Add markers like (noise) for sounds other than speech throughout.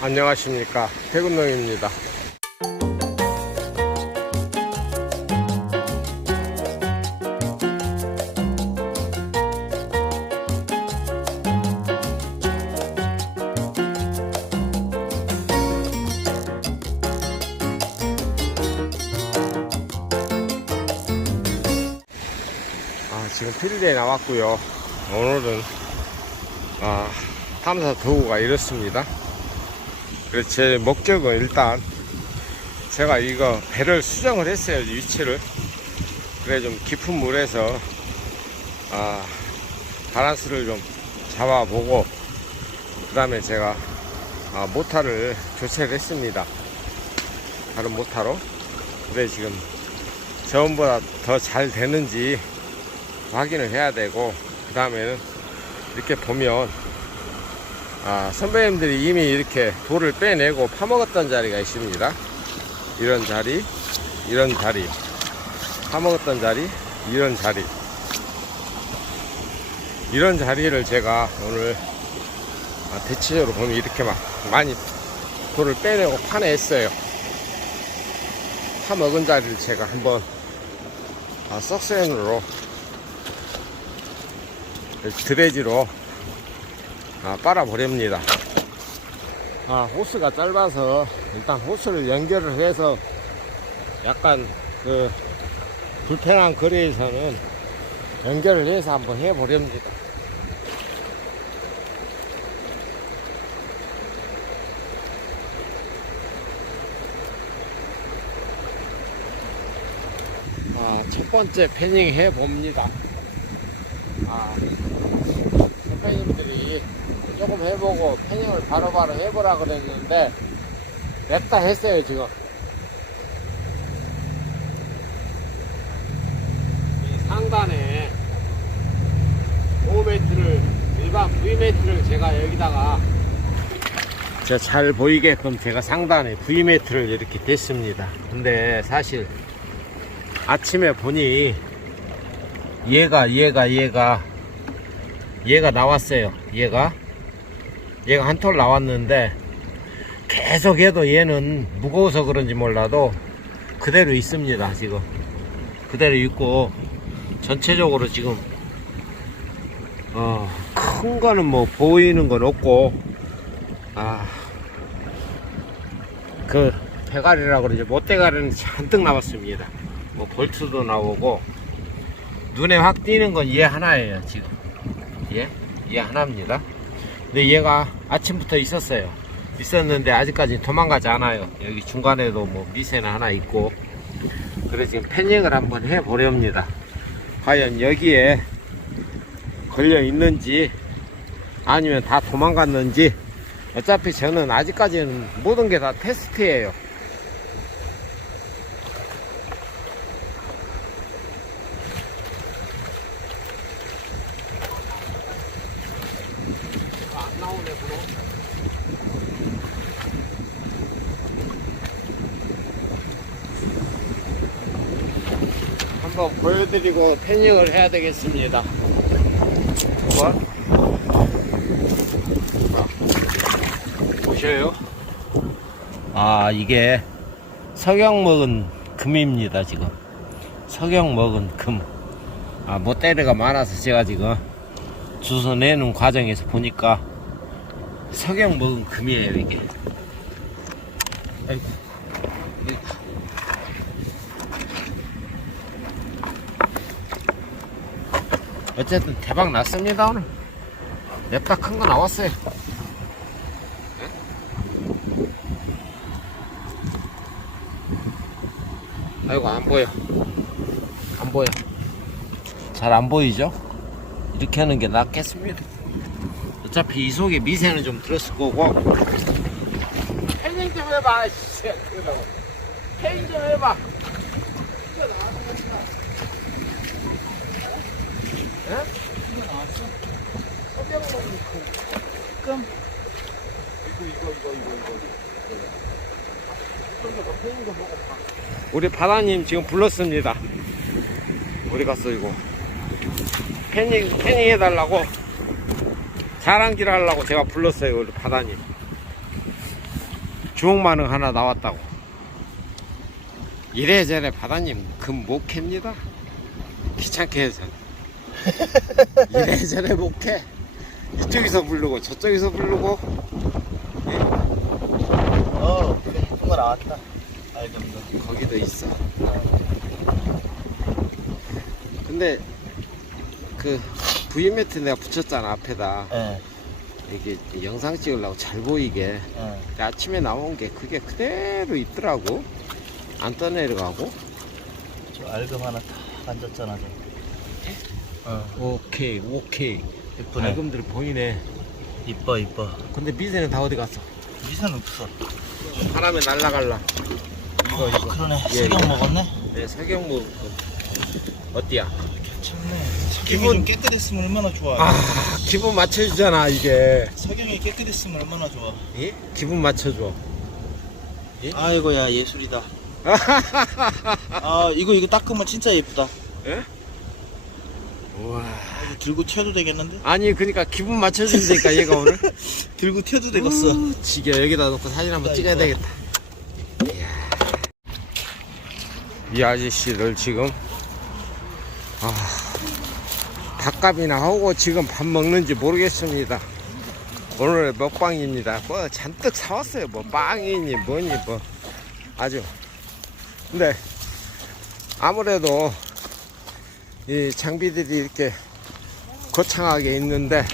안녕하십니까. 태군농입니다. 아, 지금 필드에 나왔고요. 오늘은 아, 탐사 도구가 이렇습니다 그래서 제 목적은 일단 제가 이거 배를 수정을 했어요 위치를. 그래 좀 깊은 물에서 아 바란스를 좀 잡아보고 그 다음에 제가 아, 모타를 교체를 했습니다. 다른 모타로. 근데 지금 저번보다 더 잘 되는지 확인을 해야 되고 그 다음에는 이렇게 보면 아, 선배님들이 이미 이렇게 돌을 빼내고 파먹었던 자리가 있습니다. 이런 자리, 이런 자리, 파먹었던 자리, 이런 자리. 이런 자리를 제가 오늘 아, 대체적으로 보면 이렇게 막 많이 돌을 빼내고 파냈어요. 파먹은 자리를 제가 한번 아, 석센으로 드레지로 아, 빨아버립니다. 아, 호스가 짧아서 일단 호스를 연결을 해서 약간 그 불편한 거리에서는 연결을 해서 한번 해버립니다. 아, 첫 번째 패닝 해봅니다. 아, 조금 해보고 패닝을 바로바로 해보라 그랬는데 냈다 했어요 지금. 이 상단에 5m를 일반 V매트를 제가 여기다가 잘 보이게끔 제가 상단에 V매트를 이렇게 댔습니다. 근데 사실 아침에 보니 얘가 얘가 얘가 얘가 나왔어요. 얘가 얘가 한 톨 나왔는데 계속 해도 얘는 무거워서 그런지 몰라도 그대로 있습니다 지금. 그대로 있고 전체적으로 지금 어, 큰 거는 뭐 보이는 건 없고 아그 대가리라 그러지 못대가리는 잔뜩 나왔습니다. 뭐 볼트도 나오고 눈에 확 띄는 건 얘 하나예요 지금. 얘? 얘 하나입니다. 근데 얘가 아침부터 있었어요. 있었는데 아직까지 도망가지 않아요. 여기 중간에도 뭐 미세는 하나 있고. 그래서 지금 패닝을 한번 해 보렵니다. 과연 여기에 걸려 있는지 아니면 다 도망갔는지 어차피 저는 아직까지는 모든 게 다 테스트예요 안 나오네 브로 한번 보여드리고 패닝을 해야 되겠습니다. 한번 보셔요. 아 이게 석영 먹은 금입니다 지금. 석영 먹은 금. 아, 모때리가 많아서 제가 지금 주워 내는 과정에서 보니까 석영 먹은 금이에요 이게. 아이고. 어쨌든 대박 났습니다. 오늘 냅다 큰 거 나왔어요. 아이고 안 보여. 안 보여. 잘 안 보이죠? 이렇게 하는 게 낫겠습니다. 어차피 이 속에 미세는 좀 들었을 거고. 패닝 좀 해봐 씨 그러고. 패닝 좀 해봐 예? 석영 먹는 금 이거 이거 이거 이거 이거 먹어봐 우리 바다님 지금 불렀습니다 어디 갔어 이거 패닝 패닝 해달라고 자랑질 하려고 제가 불렀어요 우리 바다님 주먹만원 하나 나왔다고. 이래저래 바다님 금못 캡니다. 귀찮게 해서. (laughs) 이래저래 못 캐. 이쪽에서 부르고 저쪽에서 부르고 어, 그거 나왔다. 알겠다. 거기도 있어. 근데 그 V 매트 내가 붙였잖아 앞에다 예, 이게 영상 찍으려고 잘 보이게 예. 근데 아침에 나온 게 그게 그대로 있더라고 안 떠내려가고 저 알금 하나 탁 앉았잖아, 저. 어, 오케이 오케이 예쁘네. 밝음들이 보이네 이뻐, 이뻐. 근데 미세는 다 어디 갔어 미선 없어. 바람에 날라갈라 이거 어, 이거 그러네. 예, 세경 이거. 먹었네. 네 석영무 어디야 괜찮네. 기분- 석영이 좀 깨끗했으면 얼마나 좋아. 아 기분 맞춰주잖아 이게 석영이 깨끗했으면 얼마나 좋아. 예? 기분 맞춰줘 아이고야, 예술이다. (laughs) 아, 이거, 이거 닦으면 진짜 예쁘다. 예? 우와. 아, 이거 들고 튀어도 되겠는데? 아니 그러니까 기분 맞춰준다니까 얘가 오늘. (laughs) 들고 튀어도 되겠어. 우, 지겨. 여기다 놓고 사진 한번 찍어야 이거. 되겠다. 이야. 이 아저씨를 지금 아, 닭값이나 하고 지금 밥 먹는지 모르겠습니다. 오늘의 먹방입니다. 뭐 잔뜩 사왔어요. 뭐 빵이니 뭐니 뭐. 아주. 근데 아무래도 이 장비들이 이렇게 거창하게 있는데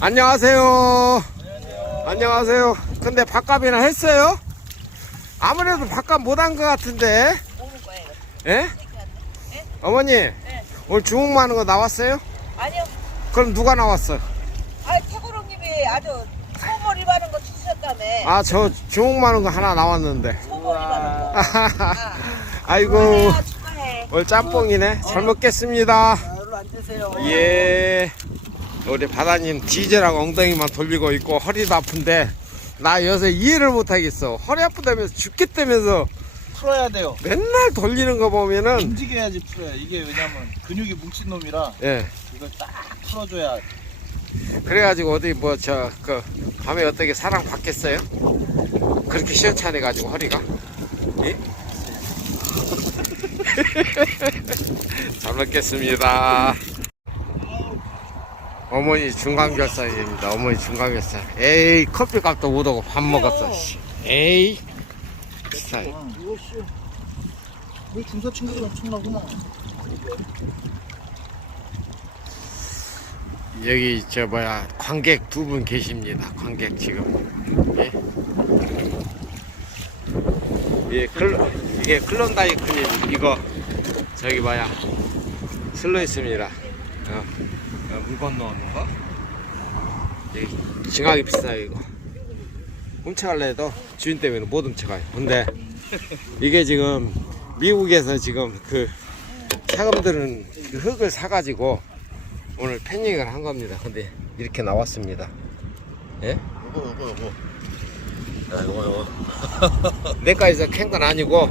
안녕하세요. 안녕하세요. 근데 밥값이나 했어요? 아무래도 밥값 못한 것 같은데. 예? 어머니, 오늘 주먹 많은 거 나왔어요? 아니요. 그럼 누가 나왔어? 아, 태고롱님이 아주 소머리 바른 거 주셨다며. 아, 저 주먹 많은 거 하나 나왔는데. 소머리 거. (laughs) 아, 축하해. 오늘 짬뽕이네. 잘 먹겠습니다. 여기로 앉으세요. 예. 우리 바다님 디젤하고 엉덩이만 돌리고 있고 허리도 아픈데 나 요새 이해를 못하겠어. 허리 아프다면서 죽겠다면서 풀어야 돼요. 맨날 돌리는 거 보면은 움직여야지 풀어야. 이게 왜냐면 근육이 뭉친 놈이라 예. 이걸 딱 풀어줘야. 그래가지고 어디 뭐 저 그 밤에 어떻게 사랑 받겠어요? 그렇게 시원찮아 가지고 허리가 예? (laughs) 잘 먹겠습니다. 어머니 중간결산입니다. 어머니 중간결산. 에이 커피 값도 못 오고 밥 먹었어. 씨. 에이 씨. 우리 중사 친구들 엄청나구나. 여기 저 뭐야 관객 두 분 계십니다. 관객 지금. 예. 예, 클 이게 클론다이크님 이거 저기 뭐야 슬로 있습니다. 어, 어, 물 건너오는 거. 여기 징하게 비싸요 이거. 훔쳐갈래 해도 주인 때문에 못 훔쳐가요. 근데 이게 지금 미국에서 지금 그 사람들은 그 흙을 사가지고 오늘 패닝을 한 겁니다. 근데 이렇게 나왔습니다. 예? 요거 요거 요거. 야 요거 요거. 내과에서 캔 건 아니고,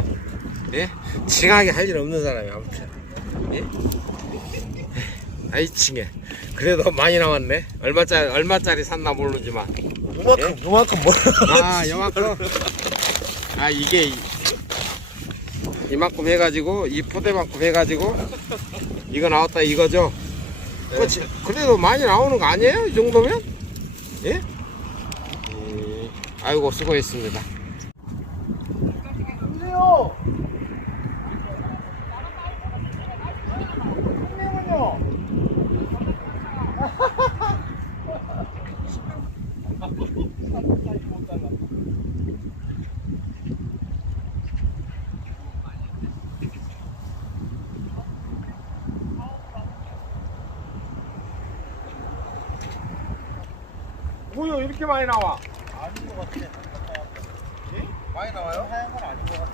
예? 징하게 할 일 없는 사람이 아무튼. 예? 아이 징해. 그래도 많이 나왔네. 얼마짜리 얼마짜리 샀나 모르지만. 요만큼 요만큼 뭐? 아 요만큼. 아 이게 이- 이만큼 해가지고 이 포대만큼 해가지고 이거 나왔다 이거죠. 그렇지. 그래도 많이 나오는 거 아니에요? 이 정도면? 예? 음, 아이고 수고했습니다. 뭐요 이렇게 많이 나와? 많이 나와요? 하얀 건 아닌 것 같아.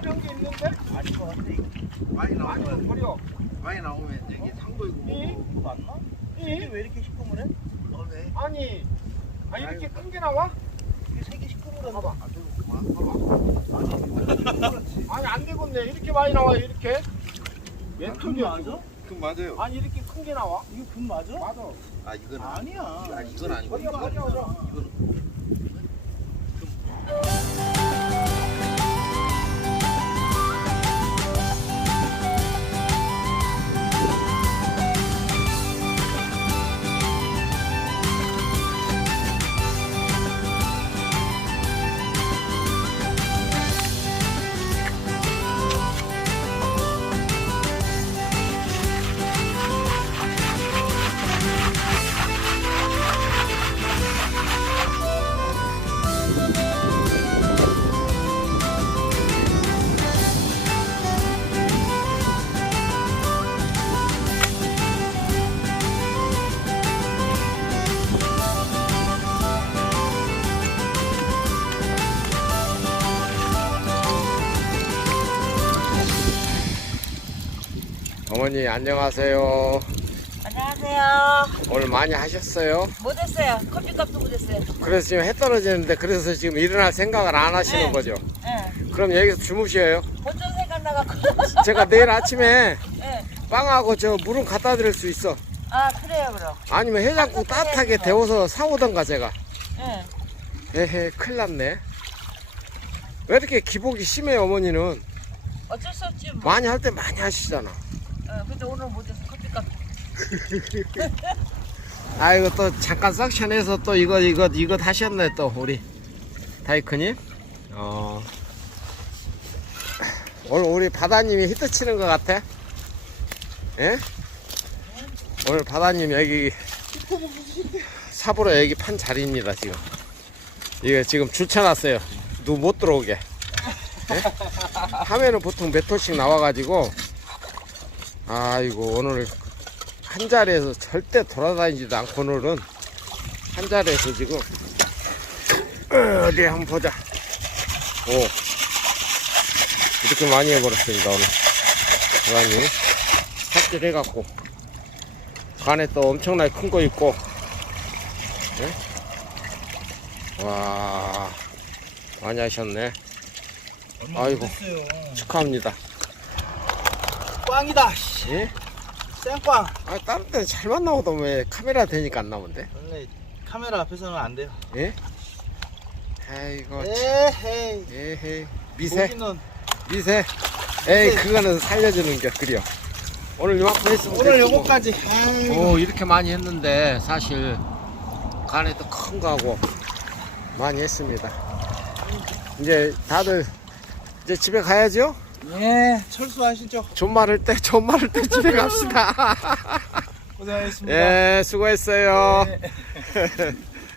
이런 게 있는데? 아닌 것 같아. 이거. 많이 아니 버려. 많이 나오면 이게 상도이고 이거 맞나? 이게 왜 이렇게 시커먼해? 어, 네. 아니, 아 이렇게 큰 게 나와? 이게 색이 시커먼해. 봐봐. 안 되겠구만. 아니 안 되겠네. 이렇게 많이 나와 이렇게. 왼쪽이 맞아? 그 맞아요. 아니 이렇게 큰 게 나와. 이거 금 맞아? 맞아. 아 이건 아니야. 아 이건 아니고 이건. 이건 어머니 안녕하세요. 안녕하세요. 오늘 많이 하셨어요? 못했어요. 커피값도 못했어요. 그래서 지금 해 떨어지는데 그래서 지금 일어날 생각을 안 하시는 네. 거죠? 예. 그럼 여기서 주무셔요. 본전 생각 나갖고. 제가 내일 아침에 예. (laughs) 빵하고 저 물은 갖다 드릴 수 있어. 아, 그래요, 그럼. 아니면 해장국 따뜻하게 데워서 사오던가 제가. 예. 에헤 큰일 났네. 왜 이렇게 기복이 심해 어머니는 어쩔 수 없지, 뭐. 많이 할 때 많이 하시잖아. 어, 근데 오늘 못해서 커피값. (laughs) 아이고 또 잠깐 싹션해서 또 이거 이거 이거 하셨네 또 우리 다이크님. 어 오늘 우리 바다님이 히트 치는 것 같아. 예? 오늘 바다님 여기 삽으로 여기 판 자리입니다 지금. 이게 지금 줄쳐놨어요. 누구 못 들어오게. 예? 하면은 보통 몇 톨씩 나와가지고 아이고 오늘 한 자리에서 절대 돌아다니지도 않고 오늘은 한 자리에서 지금 어, 어디 한번 보자. 오 이렇게 많이 해버렸습니다 오늘. 많이 삽질 해갖고 간에 또 엄청나게 큰 거 있고. 예? 와 많이 하셨네. 아이고. 축하합니다. 꽝이다. 씨. 예? 생꽝. 아 다른 데는 잘만 나오던 왜 카메라 되니까 안 나오는데? 원래 카메라 앞에서는 안 돼요. 예? 아이고 참. 에헤이. 에헤이 미세 고기는 미세 에이 그거는 살려주는 게 그려 오늘 요만큼 했으면 오늘 됐고. 요거까지. 아이고. 오 이렇게 많이 했는데 사실 간에도 큰 거하고 많이 했습니다 이제 다들 이제 집에 가야죠 예, 철수하시죠. 존말할 때 존말할 때 집에 갑시다 (laughs) 고생하셨습니다. 예 수고했어요 예. (laughs)